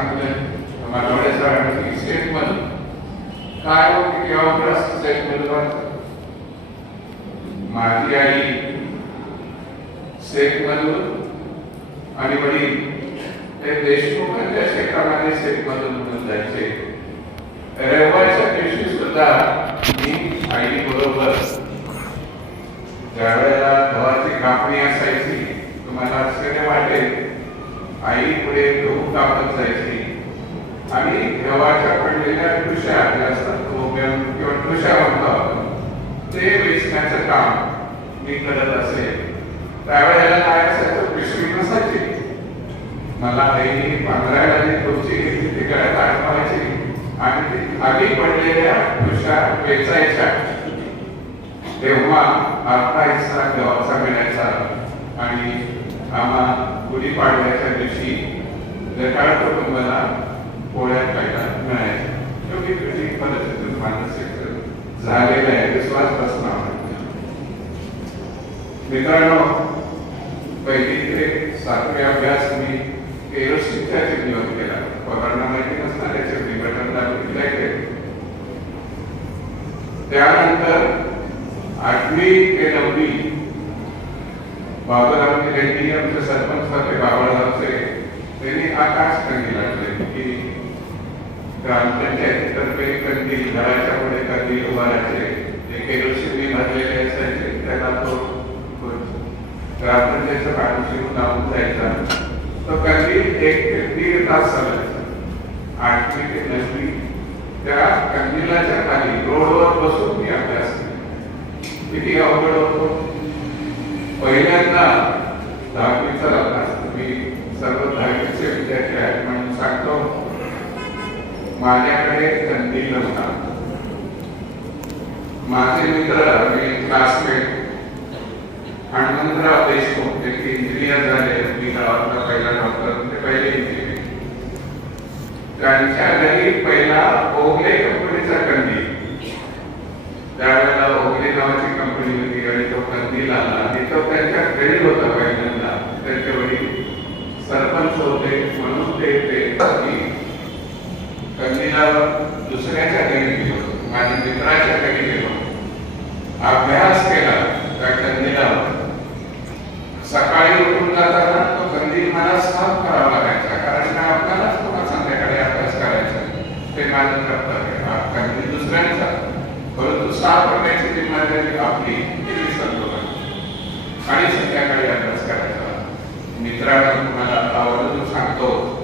सांगितलं मला सरांनी सेट मधून काय हो किती अवघड असतं सेटमध्ये माझी आई सेट मधून आणि वडील ते देशमुखांच्या शेतामध्ये सेट मधून जायचे. रविवारच्या दिवशी सुद्धा मी आई बरोबर ज्यावेळेला गव्हाची कापणी असायची तुम्हाला आश्चर्य वाटेल. आई पुढे कापत जायची. आणि गव्हाच्या पडलेल्या टुशा ज्या असतात. गोब्याम किंवा टुशा म्हणतो आपण ते वेचण्याचं काम मी करत असे त्यावेळेला काय असायचं? पिशवी नसायची. मला आईने पांघरायला आणि खुर्ची घेतली. ती गळ्यात आणि ती खाली पडलेल्या टुशा वेचायच्या. तेव्हा आपला हिस्सा गव्हाचा मिळायचा. आणि आम्हा गुढीपाडव्याच्या दिवशी जगाळ कुटुंबाला पोळ्या खायला मिळायच्या योग्य कधी परिस्थितीत मानसिक झालेला आहे विश्वास बसणार मित्रांनो पहिली ते सातवी अभ्यास मी केरोसिनच्या नियोग केला. पगारांना माहिती नसणार याचे विघटन दाखवले त्यानंतर आठवी ते नववी बाबाराव रेड्डी आमचे सरपंच होते बाबारावचे त्यांनी आकाश कंदील आणले की ग्रामपंचायतीतर्फे कंदील घराच्या पुढे कंदील उभारायचे जे केरोसिनी भरलेले असायचे त्याला तो तो ग्रामपंचायतचं पाणी शिरून लावून जायचा. तो कंदील एक ते दीड तास चालायचा. आठवी ते नववी त्या कंदिलाच्या खाली रोडवर बसून मी अभ्यास किती अवघड होतो. पहिल्यांदा दहावीचा अभ्यास मी माझ्याकडे कंदील नव्हता माझे मित्र मी क्लासमेट हनुमंतराव देशमुख ते इंजिनियर झाले मी गावातला पहिला डॉक्टर ते पहिले इंजिनियर त्यांच्या घरी पहिला ओगले कंपनीचा कंदील त्यावेळेला ओगले नावाची कंपनी होती आणि तो कंदील आला. आणि तो त्यांच्या घरी होता पहिल्यांदा त्यांचे वडील सरपंच होते म्हणून ते ते मी कंदीलावर दुसऱ्याच्या घरी गेलो माझ्या मित्राच्या घरी गेलो अभ्यास केला त्या कंदीलावर सकाळी उठून जाताना तो कंदील मला साफ करावा लागायचा कारण काय आपल्यालाच पुन्हा संध्याकाळी अभ्यास करायचा ते माझं कर्तव्य कंदील दुसऱ्यांचा. परंतु साफ करण्याची जिम्मेदारी आपली ही विसरलो आणि संध्याकाळी अभ्यास करायचा. मित्राला तुम्हाला आवडून सांगतो.